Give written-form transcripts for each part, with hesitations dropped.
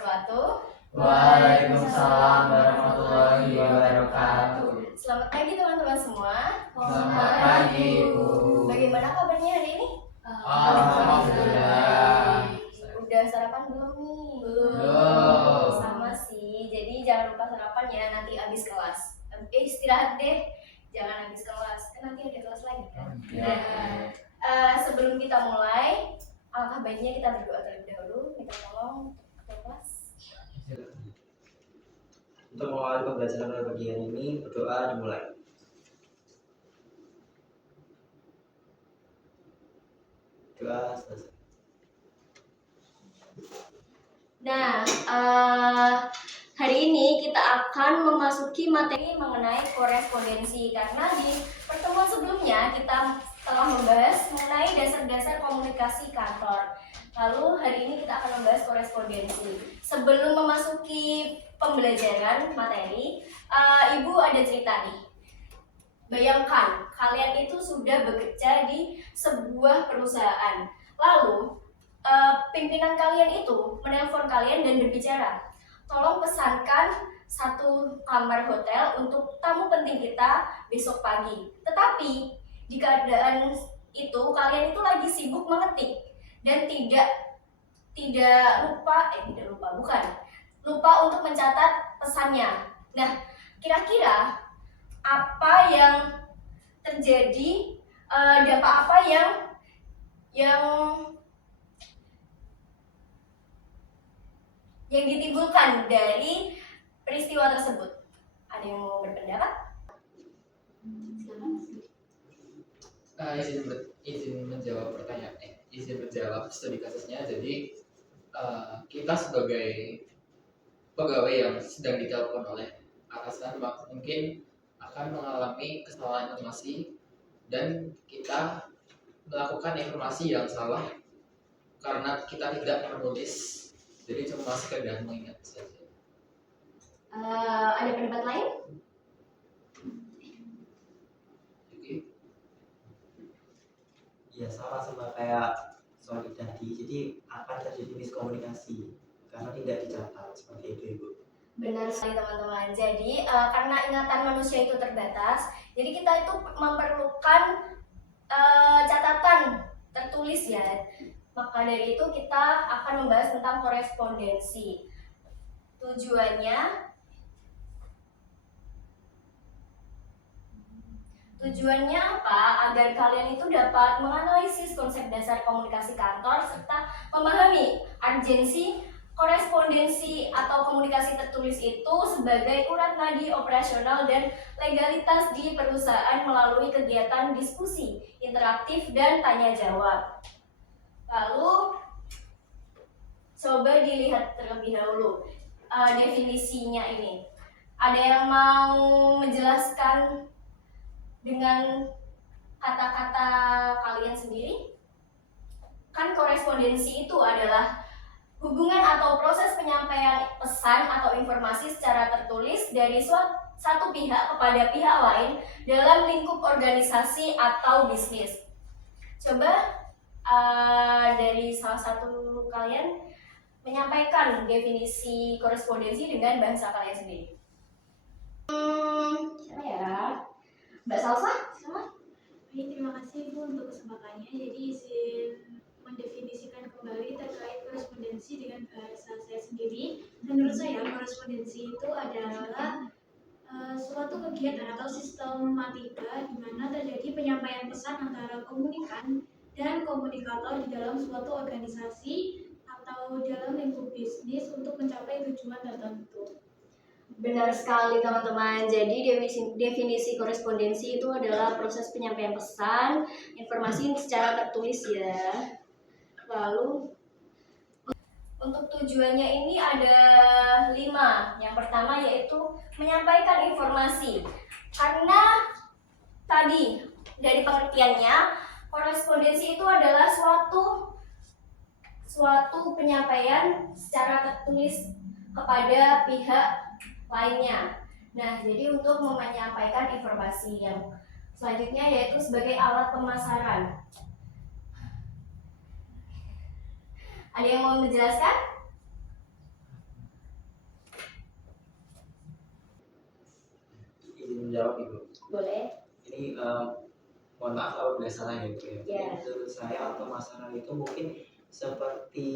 wabarakatuh. Waalaikumsalam warahmatullahi wabarakatuh. Selamat pagi teman-teman semua. Selamat pagi, Ibu. Bagaimana kabarnya hari ini? Alhamdulillah. Udah sarapan belum nih? Belum. Sama sih. Jadi jangan lupa sarapan ya nanti habis kelas. Istirahat deh. Jangan habis kelas. Kan nanti ada kelas lagi kan? Ya. Sebelum kita mulai, alangkah baiknya kita berdoa terlebih dahulu. Minta tolong ketua kelas. Untuk mengawali pembelajaran pada pagi hari ini, berdoa dimulai. Doa selesai. Nah, hari ini kita akan memasuki materi mengenai korespondensi karena di pertemuan sebelumnya kita telah membahas mengenai dasar-dasar komunikasi kantor. Lalu hari ini kita akan membahas korespondensi. Sebelum memasuki pembelajaran materi, Ibu ada cerita nih. Bayangkan kalian itu sudah bekerja di sebuah perusahaan. Lalu pimpinan kalian itu menelpon kalian dan berbicara, tolong pesankan satu kamar hotel untuk tamu penting kita besok pagi. Tetapi di keadaan itu kalian itu lagi sibuk mengetik dan lupa untuk mencatat pesannya. Nah, kira-kira apa yang terjadi, dampak apa yang ditimbulkan dari peristiwa tersebut? Ada yang mau berpendapat? Izin menjawab studi kasusnya. Jadi kita sebagai pegawai yang sedang ditelepon oleh atasan mungkin akan mengalami kesalahan informasi dan kita melakukan informasi yang salah karena kita tidak menulis. Jadi cuma sekedar mengingat saja. Ada pendapat lain? Ya sama kayak soal tadi. Jadi akan terjadi miskomunikasi karena tidak dicatat seperti itu, Ibu. Benar sekali teman-teman. Jadi karena ingatan manusia itu terbatas, jadi kita itu memerlukan catatan tertulis ya. Maka dari itu kita akan membahas tentang korespondensi. Tujuannya apa? Agar kalian itu dapat menganalisis konsep dasar komunikasi kantor serta memahami urgensi korespondensi atau komunikasi tertulis itu sebagai urat nadi operasional dan legalitas di perusahaan melalui kegiatan diskusi, interaktif, dan tanya jawab. Lalu, coba dilihat terlebih dahulu definisinya ini. Ada yang mau menjelaskan dengan kata-kata kalian sendiri? Kan korespondensi itu adalah hubungan atau proses penyampaian pesan atau informasi secara tertulis dari satu pihak kepada pihak lain dalam lingkup organisasi atau bisnis. Coba dari salah satu kalian menyampaikan definisi korespondensi dengan bahasa kalian sendiri. Siapa ya? Mbak Salsa, sama? Baik, terima kasih Ibu untuk kesempatannya. Jadi izin mendefinisikan kembali terkait korespondensi dengan bahasa saya sendiri. Menurut saya korespondensi itu adalah suatu kegiatan atau sistematika di mana terjadi penyampaian pesan antara komunikan dan komunikator di dalam suatu organisasi atau dalam lingkup bisnis untuk mencapai tujuan tertentu. Benar sekali teman-teman. Jadi definisi korespondensi itu adalah proses penyampaian pesan, informasi secara tertulis ya. Lalu untuk tujuannya ini ada 5. Yang pertama yaitu menyampaikan informasi. Karena tadi dari pengertiannya korespondensi itu adalah suatu penyampaian secara tertulis kepada pihak lainnya. Nah, jadi untuk menyampaikan informasi yang selanjutnya yaitu sebagai alat pemasaran. Ada yang mau menjelaskan? menjawab Ibu. Boleh? Ini mohon maaf apabila salah ya Bu ya. Ya. Menurut saya pemasaran itu mungkin seperti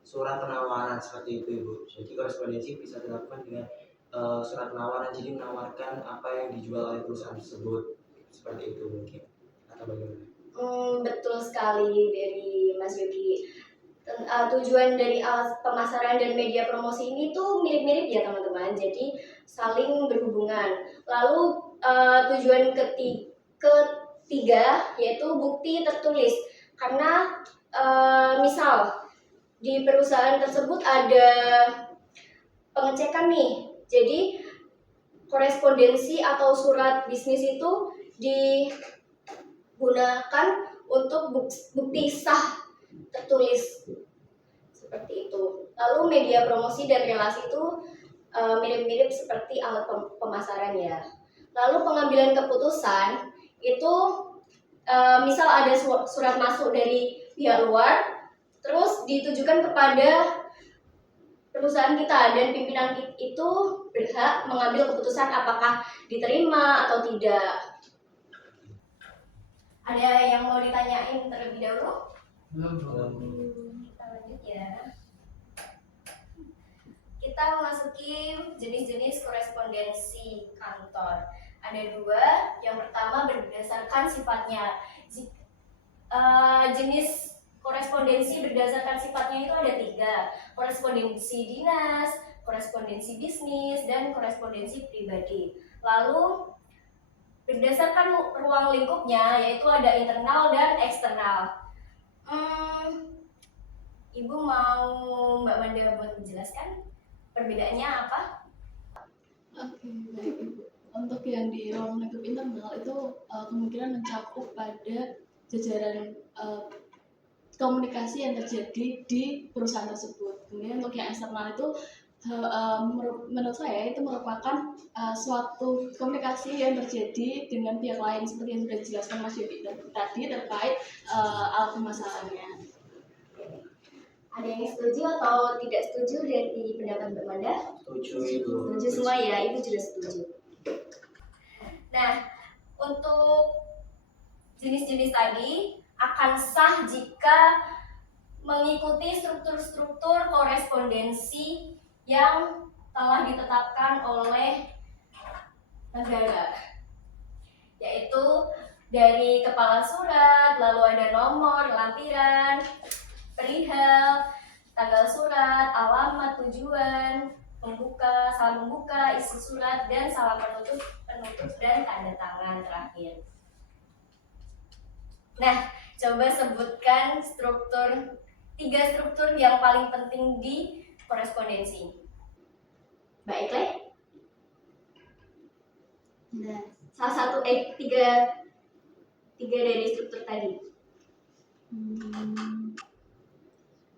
surat penawaran seperti itu Ibu. Jadi korespondensi bisa dilakukan dengan surat penawaran, jadi menawarkan apa yang dijual oleh perusahaan tersebut, seperti itu mungkin, atau bagaimana? Betul sekali dari Mas Yogi. Tujuan dari alat pemasaran dan media promosi ini tuh mirip-mirip ya teman-teman, jadi saling berhubungan. Lalu tujuan ketiga yaitu bukti tertulis, karena misal di perusahaan tersebut ada pengecekan nih, jadi korespondensi atau surat bisnis itu digunakan untuk bukti sah tertulis seperti itu. Lalu media promosi dan relasi itu mirip-mirip seperti alat pemasaran ya. Lalu pengambilan keputusan itu misal ada surat masuk dari pihak luar, terus ditujukan kepada perusahaan kita dan pimpinan itu berhak mengambil keputusan apakah diterima atau tidak. Ada yang mau ditanyain terlebih dahulu? Kita lanjut ya. Kita memasuki jenis-jenis korespondensi kantor. Ada dua. Yang pertama berdasarkan sifatnya. Jenis korespondensi berdasarkan sifatnya itu ada tiga. Korespondensi dinas, korespondensi bisnis, dan korespondensi pribadi. Lalu berdasarkan ruang lingkupnya, yaitu ada internal dan eksternal. Ibu mau Mbak Manda buat menjelaskan perbedaannya apa? Oke, baik Ibu. Untuk yang di ruang lingkup internal itu kemungkinan mencakup pada jajaran komunikasi yang terjadi di perusahaan tersebut. Kemudian untuk yang eksternal itu menurut saya itu merupakan suatu komunikasi yang terjadi dengan pihak lain seperti yang sudah dijelaskan Mas Yogi tadi terkait alat pemasarannya. Ada yang setuju atau tidak setuju dari pendapat Mbak Manda? Setuju Ibu. Setuju semua ya, Ibu juga setuju. Nah, untuk jenis-jenis tadi akan sah jika mengikuti struktur-struktur korespondensi yang telah ditetapkan oleh negara, yaitu dari kepala surat, lalu ada nomor, lampiran, perihal, tanggal surat, alamat tujuan, salam membuka, isi surat, dan salam penutup dan tanda tangan terakhir. Nah, coba sebutkan tiga struktur yang paling penting di korespondensi. Baiklah. Nah, tiga dari struktur tadi.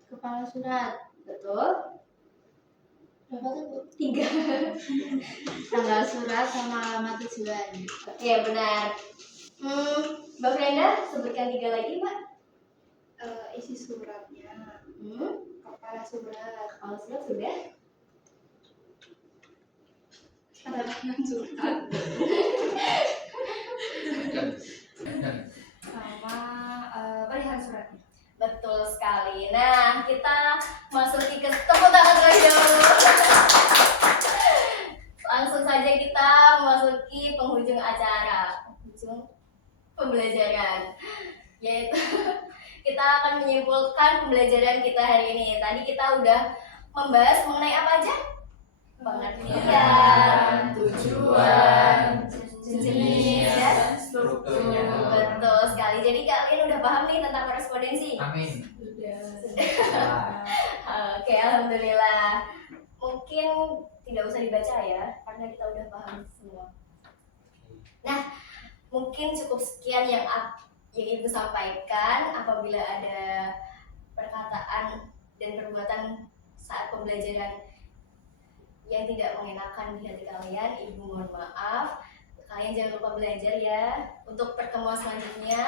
Kepala surat, Betul. berapa tuh Bu? 3. Tanggal surat sama alamat tujuan. Ya benar. Mbak Brenda, sebutkan 3 lagi, Mbak. Isi suratnya, kepala surat, Kalau sudah sudah. tanda tangan surat, Sama perihal suratnya. Betul sekali. Nah, kita masuki ke tepuk tangan lagi dong. Langsung saja kita memasuki penghujung acara, penghujung pembelajaran, yaitu kita akan menyimpulkan pembelajaran kita hari ini. Tadi kita udah membahas mengenai apa aja? Pengertian, tujuan, jenis, dan strukturnya. Betul sekali. Jadi kalian udah paham nih tentang korespondensi? Amin. Oke, alhamdulillah. Mungkin tidak usah dibaca ya, karena kita udah paham semua. Nah, mungkin cukup sekian yang Ibu sampaikan. Apabila ada perkataan dan perbuatan saat pembelajaran yang tidak mengenakan di hati kalian, Ibu mohon maaf. Kalian jangan lupa belajar ya. Untuk pertemuan selanjutnya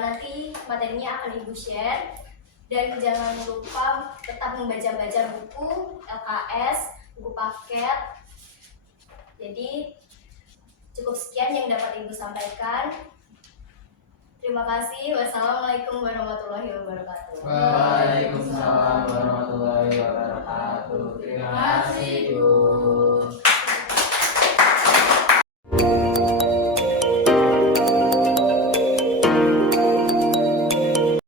nanti materinya akan Ibu share. Dan jangan lupa tetap membaca-baca buku LKS, buku paket. Jadi Cukup sekian yang dapat Ibu sampaikan. Terima kasih. Wassalamualaikum warahmatullahi wabarakatuh. Waalaikumsalam warahmatullahi wabarakatuh. Terima